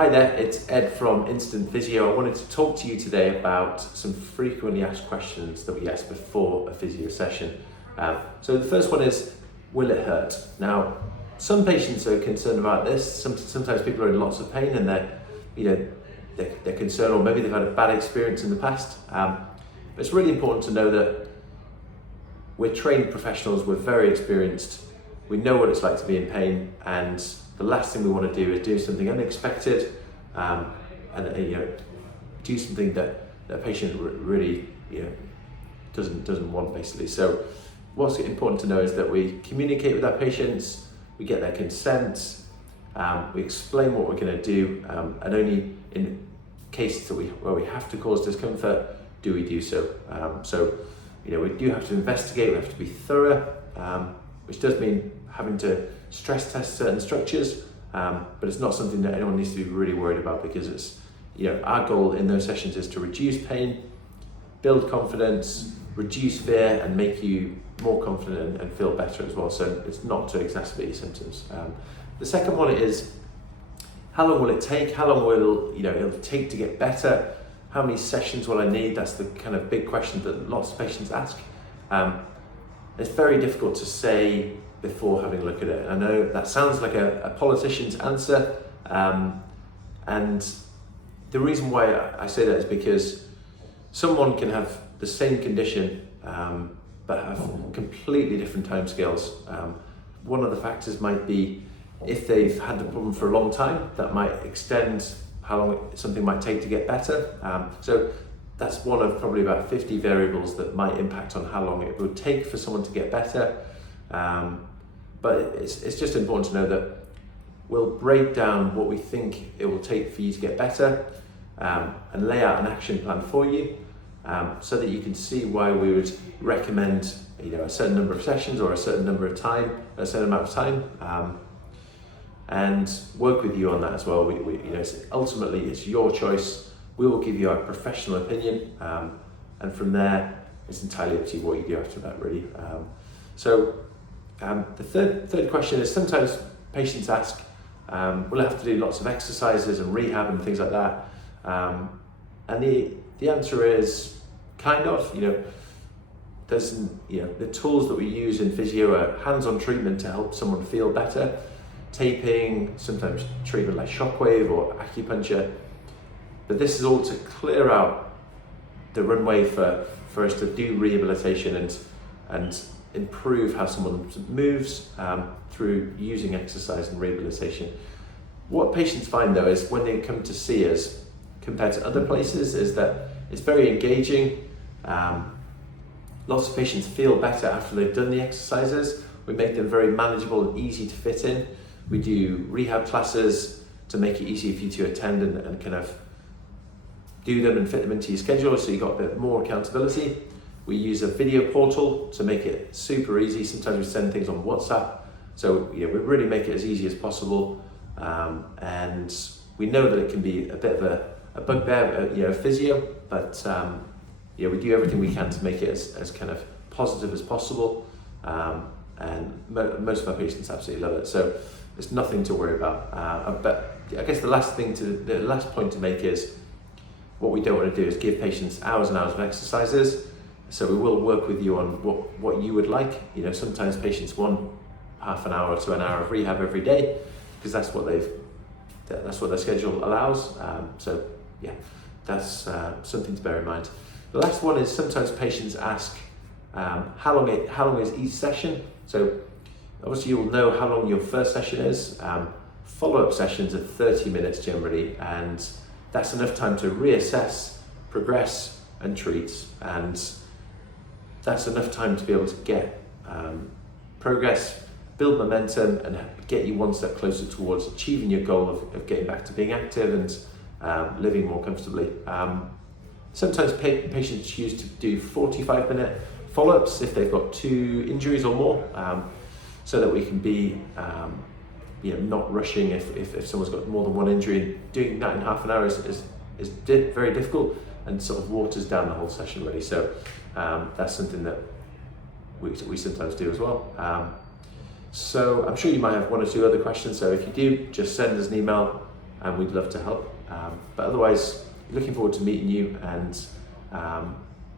Hi there, it's Ed from Instant Physio. I wanted to talk to you today about some frequently asked questions that we ask before a physio session. So the first one is, will it hurt? Now, some patients are concerned about this. Sometimes people are in lots of pain and they're concerned, or maybe they've had a bad experience in the past. But it's really important to know that we're trained professionals, we're very experienced, we know what it's like to be in pain, and the last thing we want to do is do something unexpected and do something that a patient really doesn't want, basically. So what's important to know is that we communicate with our patients, we get their consent, we explain what we're going to do, and only in cases where we have to cause discomfort do we do so. We do have to investigate, we have to be thorough, which does mean having to stress test certain structures, but it's not something that anyone needs to be really worried about, because it's, our goal in those sessions is to reduce pain, build confidence, reduce fear, and make you more confident and feel better as well. So it's not to exacerbate your symptoms. The second one is, how long will it take? How long will it'll take to get better? How many sessions will I need? That's the kind of big question that lots of patients ask. It's very difficult to say before having a look at it. I know that sounds like a politician's answer, and the reason why I say that is because someone can have the same condition but have completely different timescales. One of the factors might be if they've had the problem for a long time, that might extend how long something might take to get better. So that's one of probably about 50 variables that might impact on how long it would take for someone to get better. But it's just important to know that we'll break down what we think it will take for you to get better, and lay out an action plan for you, so that you can see why we would recommend a certain number of sessions or a certain amount of time, and work with you on that as well. Ultimately it's your choice. We will give you our professional opinion, and from there it's entirely up to you what you do after that, really. The third question is, sometimes patients ask, will I have to do lots of exercises and rehab and things like that? And the answer is kind of. There's the tools that we use in physio are hands-on treatment to help someone feel better, taping, sometimes treatment like shockwave or acupuncture. But this is all to clear out the runway for us to do rehabilitation and improve how someone moves through using exercise and rehabilitation. What patients find, though, is when they come to see us, compared to other places, is that it's very engaging. Lots of patients feel better after they've done the exercises. We make them very manageable and easy to fit in. We do rehab classes to make it easy for you to attend and kind of do them and fit them into your schedule, so you've got a bit more accountability. We use a video portal to make it super easy. Sometimes we send things on WhatsApp. So we really make it as easy as possible. And we know that it can be a bit of a bugbear, physio, but we do everything we can to make it as kind of positive as possible. And most of our patients absolutely love it. So there's nothing to worry about. But I guess the last point to make is, what we don't want to do is give patients hours and hours of exercises. So we will work with you on what you would like. Sometimes patients want half an hour to an hour of rehab every day, because that's what their schedule allows. That's something to bear in mind. The last one is, sometimes patients ask, how long is each session? So obviously you'll know how long your first session is. Follow-up sessions are 30 minutes generally, and that's enough time to reassess, progress, and treat. And that's enough time to be able to get progress, build momentum, and get you one step closer towards achieving your goal of getting back to being active and living more comfortably. Sometimes patients choose to do 45-minute follow-ups if they've got 2 injuries or more, so that we can be not rushing if someone's got more than 1 injury. Doing that in half an hour is very difficult and sort of waters down the whole session, really. So that's something that we sometimes do as well. So I'm sure you might have 1 or 2 other questions, so if you do, just send us an email, and we'd love to help. But otherwise, looking forward to meeting you, and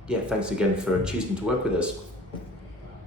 yeah, thanks again for choosing to work with us.